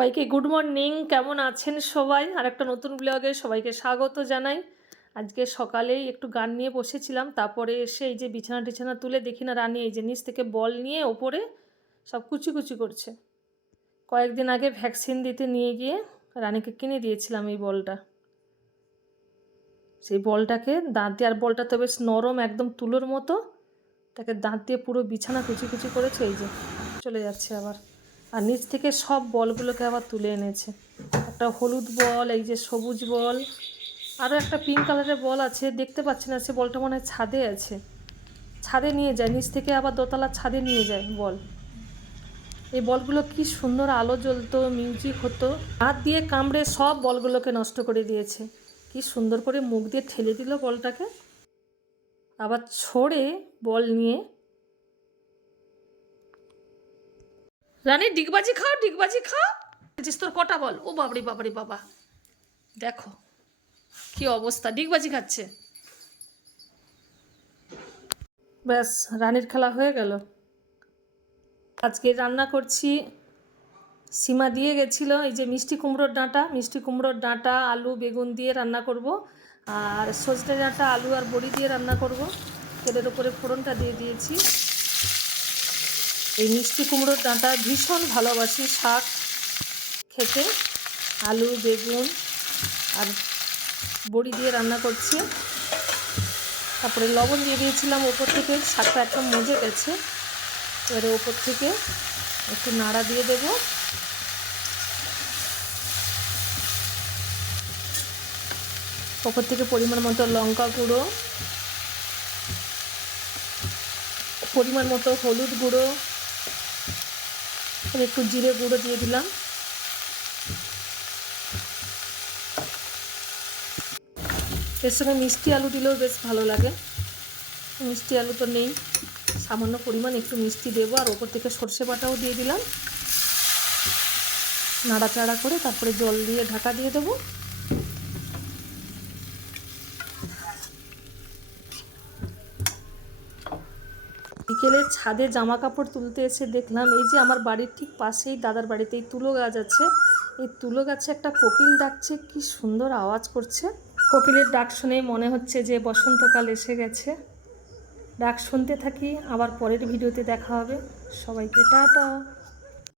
সবাইকে good morning. কেমন আছেন সবাই? আর একটা নতুন ব্লগে সবাইকে স্বাগত জানাই। আজকে সকালেই একটু গান নিয়ে বসেছিলাম, তারপরে এসে এই যে বিছানা টিছানা তুলে দেখি না রানী এই যে নিচ থেকে বল নিয়ে ওপরে সব কুচি কুচি করছে। কয়েকদিন আগে ভ্যাকসিন দিতে নিয়ে গিয়ে রানীকে কিনে দিয়েছিলাম এই বলটা। সেই বলটাকে দাঁত দিয়ে, আর বলটা তো বেশ নরম একদম তুলোর মতো, তাকে দাঁত দিয়ে পুরো বিছানা কুচি কুচি করেছে। এই যে চলে যাচ্ছে আবার, আর নিচ থেকে সব বলগুলোকে আবার তুলে এনেছে। একটা হলুদ বল, এই যে সবুজ বল, আরও একটা পিঙ্ক কালারের বল আছে, দেখতে পাচ্ছি না। সে বলটা মনে হয় ছাদে আছে, ছাদে নিয়ে যায়, নিচ থেকে আবার দোতলার ছাদে নিয়ে যায় বল। এই বলগুলো কি সুন্দর আলো জ্বলতো, মিউজিক হতো। হাত দিয়ে কামড়ে সব বলগুলোকে নষ্ট করে দিয়েছে। কি সুন্দর করে মুখ দিয়ে ঠেলে দিল বলটাকে, আবার ছড়ে বল নিয়ে। রানী ডিগবাজি খাও, ডিগবাজি খাও। তোর কটা বল? ও বাবরি বাবরি বাবা, দেখো কি অবস্থা, ডিগবাজি খাচ্ছে। ব্যাস রানীর খেলা হয়ে গেল। আজকে রান্না করছি, সীমা দিয়ে গেছিলো এই যে মিষ্টি কুমড়োর ডাঁটা, মিষ্টি কুমড়োর ডাঁটা আলু বেগুন দিয়ে রান্না করব, আর সজনে ডাঁটা আলু আর বড়ি দিয়ে রান্না করব। তেলের ওপরে ফোড়নটা দিয়ে দিয়েছি। এই মিষ্টি কুমড়োর ডাঁটা ভীষণ ভালোবাসি শাক খেতে, আলু বেগুন আর বড়ি দিয়ে রান্না করছি। তারপরে লবণ দিয়ে দিয়েছিলাম ওপর থেকে, শাকটা একদম মজে গেছে। এবারে ওপর থেকে একটু নাড়া দিয়ে দেব। ওপর থেকে পরিমাণ মতো লঙ্কা গুঁড়ো, পরিমাণ মতো হলুদ গুঁড়ো, একটু জিরে গুঁড়ো দিয়ে দিলাম। এর সঙ্গে মিষ্টি আলু দিলেও বেশ ভালো লাগে। মিষ্টি আলু তো নেই, সামান্য পরিমাণ একটু মিষ্টি দেবো, আর ওপর থেকে সর্ষে বাটাও দিয়ে দিলাম। নাড়াচাড়া করে তারপরে জল দিয়ে ঢাকা দিয়ে দেবো। বিকেলে ছাদে জামা কাপড় তুলতে এসে দেখলাম এই যে আমার বাড়ির ঠিক পাশেই দাদার বাড়িতে এই তুলো গাছ আছে। এই তুলো গাছে একটা কোকিল ডাকছে, কি সুন্দর আওয়াজ করছে। কোকিলের ডাক শুনেই মনে হচ্ছে যে বসন্তকাল এসে গেছে। ডাক শুনতে থাকি, আবার পরের ভিডিওতে দেখা হবে। সবাইকে টাটা।